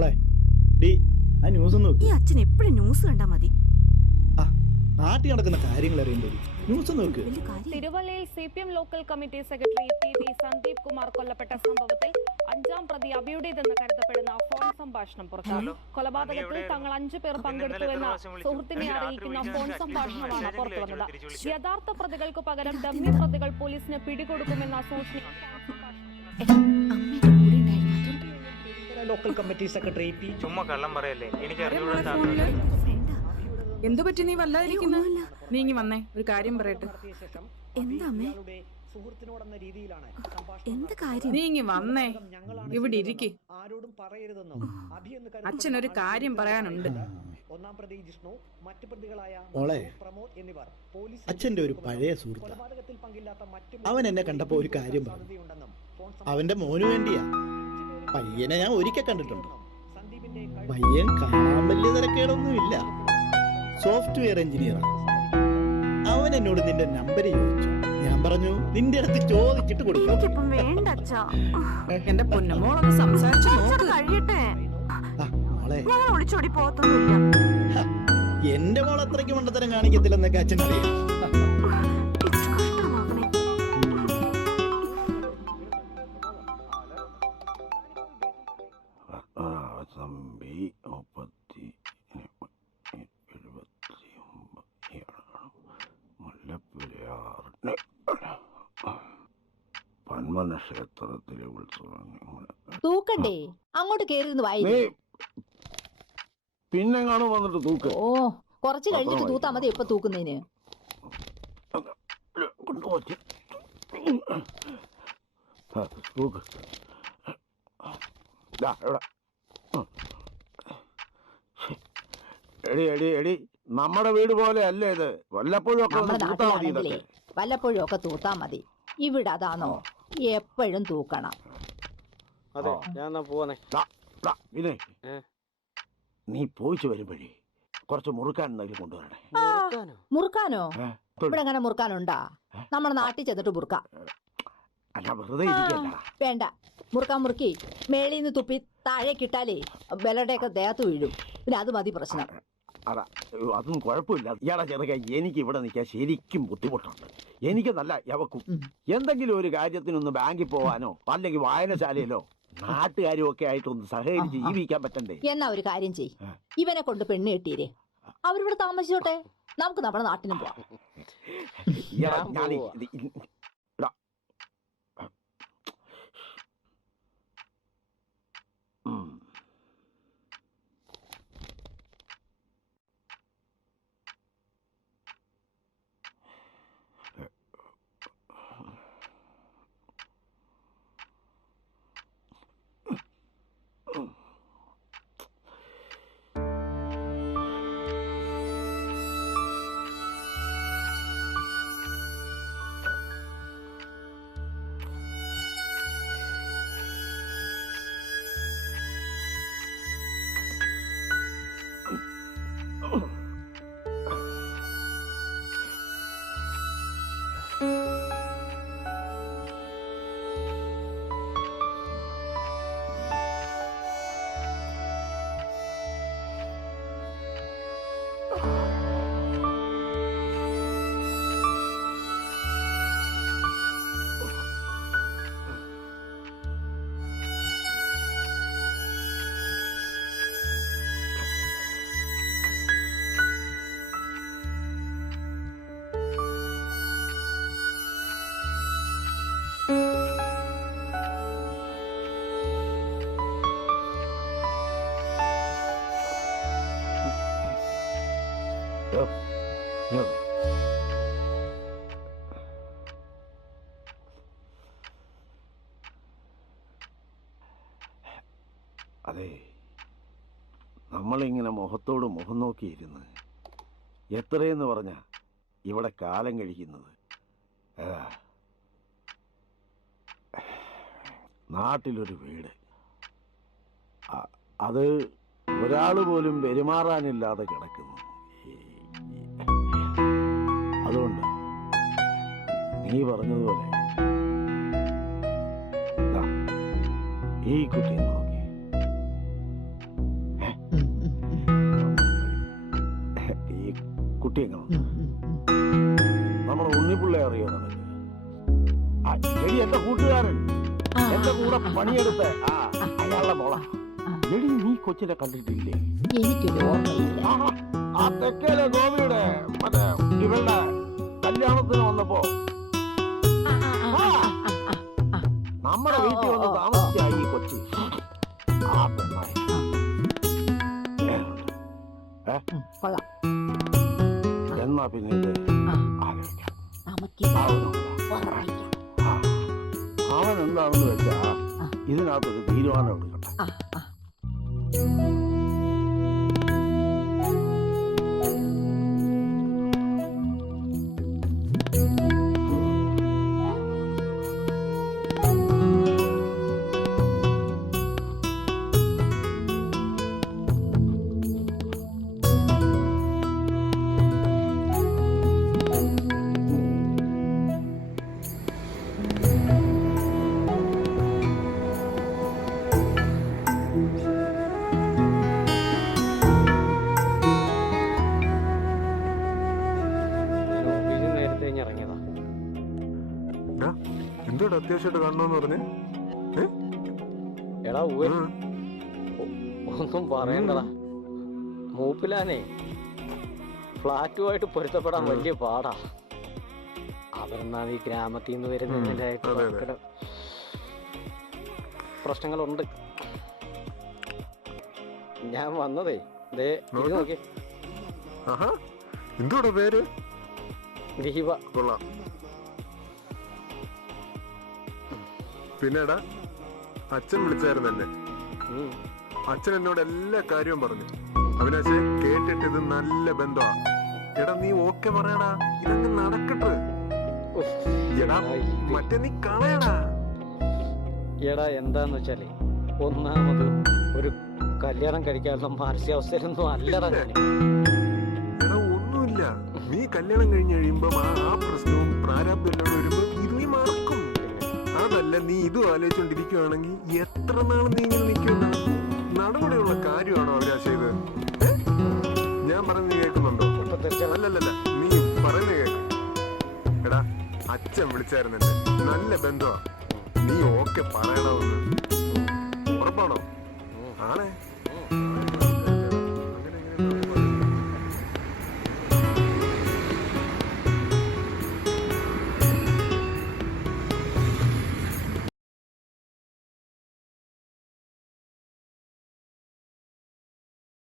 മോളെ ഡി ആ ന്യൂസ് ഒന്ന് നോക്കി. ഈ അച്ഛൻ എപ്പോഴും ന്യൂസ് കണ്ടാ മതി. നാട്ടിൽ നടക്കുന്ന കാര്യങ്ങൾ അറിയേണ്ടത് ന്യൂസ് നോക്ക്. തിരുവല്ലയിൽ CPM local committee secretary TV Sandeep Kumar കൊല്ലപ്പെട്ട സംഭവത്തിൽ 5ാം പ്രതി അബിയുടേതെന്ന് കരുതപ്പെടുന്ന ഫോൺ സംഭാഷണം പുറത്തു. കൊലപാതകത്തിൽ തങ്ങൾ 5 പേർ പങ്കെടുത്തുവെന്ന സുഹൃത്തിനെ അറിയിക്കുന്ന ഫോൺ സംഭാഷണമാണ് പുറത്തുവന്നത്. യഥാർത്ഥ പ്രതികൾക്ക് പകരം ഡമ്മി പ്രതികൾ പോലീസിന് പിടികൊടുക്കുമെന്ന സൂചന ലോക്കൽ കമ്മിറ്റി സെക്രട്ടറി ചുമ്മാ കള്ളം പറയല്ലേ. എനിക്ക് എന്തു പറ്റി നീ വല്ലാതിരിക്കുന്ന? നീ ഇങ്ങി വന്നേ, ഒരു കാര്യം പറയട്ടെ. നീ ഇങ്ങി വന്നേ, ഇവിടെ ഇരിക്ക്. അച്ഛനൊരു കാര്യം പറയാനുണ്ട്. മോളെ, അച്ഛന്റെ ഒരു പഴയ സുഹൃത്ത്, അവൻ എന്നെ കണ്ടപ്പോ ഒരു കാര്യം പറഞ്ഞു. അവന്റെ മോന് വേണ്ടിയാ. പയ്യനെ ഞാൻ ഒരിക്കൽ കണ്ടിട്ടുണ്ട്. പയ്യൻ കാണാൻ വലിയ തിരക്കേടൊന്നുമില്ല, സോഫ്റ്റ്വെയർ എഞ്ചിനീയറാണ്. അവൻ എന്നോട് നിന്റെ നമ്പർ ചോദിച്ചു. ഞാൻ പറഞ്ഞു നിന്റെ അടുത്ത് ചോദിച്ചിട്ട് കൊടുക്കാം. എന്റെ പൊന്നുമോളൊന്ന് സംസാരിച്ചു മോളെ, എന്റെ മോൾ അത്രയ്ക്ക് മണ്ടത്തരം കാണിക്കത്തില്ലെന്നൊക്കെ അച്ഛൻ അറിയാം. ക്ഷേത്രത്തിലെ ഉത്സവം തൂക്കണ്ടേ? അങ്ങോട്ട് കേറി വായി. പിന്നെ കാണും വന്നിട്ട് തൂക്ക്. ഓ, കുറച്ച് കഴിഞ്ഞിട്ട് തൂത്താ മതി. ഇപ്പൊ തൂക്കുന്നതിന് എടി എടി എടി, നമ്മുടെ വീട് പോലെ അല്ലേ ഇത്? വല്ലപ്പോഴും വല്ലപ്പോഴും ഒക്കെ തൂത്താ മതി. ഇവിടെ അതാണോ? എപ്പോഴും തൂക്കണം. നീ പോയിച്ചു വരുമ്പോഴേ കുറച്ച് മുറുക്കാൻ എന്തെങ്കിലും കൊണ്ടുവരണേ. മുറുക്കാനോ? ഇവിടെ അങ്ങനെ മുറുക്കാനുണ്ടാ? നമ്മുടെ നാട്ടിൽ ചെന്നിട്ട് മുറുക്കാം. വെറുതെ ഇരിക്കല്ല. വേണ്ട, മുറുക്കാൻ മുറുക്കി മേളിന്ന് തുപ്പി താഴേക്കിട്ടാലേ ബലയുടെയൊക്കെ ദേഹത്ത് വീഴും. പിന്നെ അത് മതി പ്രശ്നം. അതാ, അതൊന്നും കുഴപ്പമില്ല. ഇയാളെ ചെറുക്ക എനിക്ക് ഇവിടെ നിൽക്കാൻ ശരിക്കും ബുദ്ധിമുട്ടുണ്ട്. എനിക്ക് നല്ല യവക്കും എന്തെങ്കിലും ഒരു കാര്യത്തിനൊന്ന് ബാങ്കിൽ പോവാനോ അല്ലെങ്കിൽ വായനശാലയിലോ നാട്ടുകാരും ഒക്കെ ആയിട്ടൊന്ന് സഹകരിച്ച് ജീവിക്കാൻ പറ്റണ്ടേ? എന്നാ ഒരു കാര്യം ചെയ്, ഇവനെ കൊണ്ട് പെണ്ണ് കെട്ടിയേ. അവരിവിടെ താമസിച്ചോട്ടെ, നമുക്ക് നമ്മുടെ നാട്ടിനും പോവാം. അതെ, നമ്മളിങ്ങനെ മുഖത്തോട് മുഖം നോക്കിയിരുന്ന് എത്രയെന്ന് പറഞ്ഞ ഇവിടെ കാലം കഴിക്കുന്നത്. നാട്ടിലൊരു വീട്, അത് ഒരാൾ പോലും പെരുമാറാനില്ലാതെ കിടക്കുന്നു. അതുകൊണ്ട് നീ പറഞ്ഞതുപോലെ ഈ കുട്ടി നോക്കി കുട്ടി എങ്ങനെ നമ്മുടെ ഉണ്ണിപ്പിള്ള അറിയോ നമുക്ക്? എടി എന്റെ കൂട്ടുകാരൻ എന്റെ കൂടെ പണിയെടുത്ത് അയാളുടെ മോള. എടി നീ കൊച്ചിനെ കണ്ടിട്ടില്ലേ? എനിക്കൊരു ഓർമ്മയില്ല. ആ തെക്കേലെ ഗോപിയുടെ മറ്റേ ഇവളുടെ കല്യാണത്തിന് വന്നപ്പോ നമ്മുടെ വീട്ടിൽ വന്ന് താമസിച്ചായി ഈ കൊച്ചി. ആ പെണ്ണായി കൊള്ളാം. എന്നാ പിന്നെ ഇത് ആലോചിക്കാം. അവൻ എന്താണെന്ന് വെച്ചാ ഇതിനകത്തൊരു തീരുമാനം എടുക്കട്ടെ. എന്തോട് അത്യാവശ്യമായിട്ട് കാണണമെന്ന് പറഞ്ഞേ? എടാ ഒന്നും പറയണ്ടടാ. മൂപ്പിലാനേ ഫ്ലാറ്റുമായിട്ട് പൊരുത്തപ്പെടാൻ വലിയ പാടാ. അവരെന്നാ ഈ ഗ്രാമത്തിൽ നിന്ന് വരുന്നതിൻ്റെ പ്രശ്നങ്ങളുണ്ട്. ഞാൻ വന്നതേ ദേ നോക്കി. എന്തോടാ പേര്? ദീപ. കൊള്ളാം. പിന്നെടാ അച്ഛൻ വിളിച്ചായിരുന്നു എന്നെ. അച്ഛൻ എന്നോട് എല്ലാ കാര്യവും പറഞ്ഞു. അവിനാശെ കേട്ടിട്ട് ഇത് നല്ല ബന്ധമാ. എടാ നീ ഓക്കെ പറയടാ, ഇതങ്ങ് നടക്കട്ടെ. എടാ മറ്റേ നീ കളയടാ. എടാ എന്താന്ന് വെച്ചാലേ ഒന്നാമത് ഒരു കല്യാണം കഴിക്കാനുള്ള മാനസികാവസ്ഥയിലൊന്നും അല്ലടാ ഞാൻ. എടാ ഒന്നുമില്ല, നീ കല്യാണം കഴിഞ്ഞ് കഴിയുമ്പോ ആ പ്രശ്നവും പ്രാരാബ്ദം എല്ലാം വരുമ്പോ ഇത് നീ മറക്കും. അതല്ല നീ ഇതും ആലോചിച്ചോണ്ടിരിക്കുവാണെങ്കിൽ എത്ര നാൾ നീ ഇങ്ങനെ നിൽക്കുമെന്നാണ്? നടപടിയുള്ള കാര്യമാണോ അവിനാശ ഇത്? ഞാൻ പറയുന്നത് കേൾക്കുന്നുണ്ടോ? അല്ലല്ല, നീ പറയുന്നത് കേൾക്കും. എടാ അച്ഛൻ വിളിച്ചായിരുന്നു എന്നെ. നല്ല ബന്ധമാ. നീ ഓക്കെ പറയണമെന്ന് ഉറപ്പാണോ? ആണേ.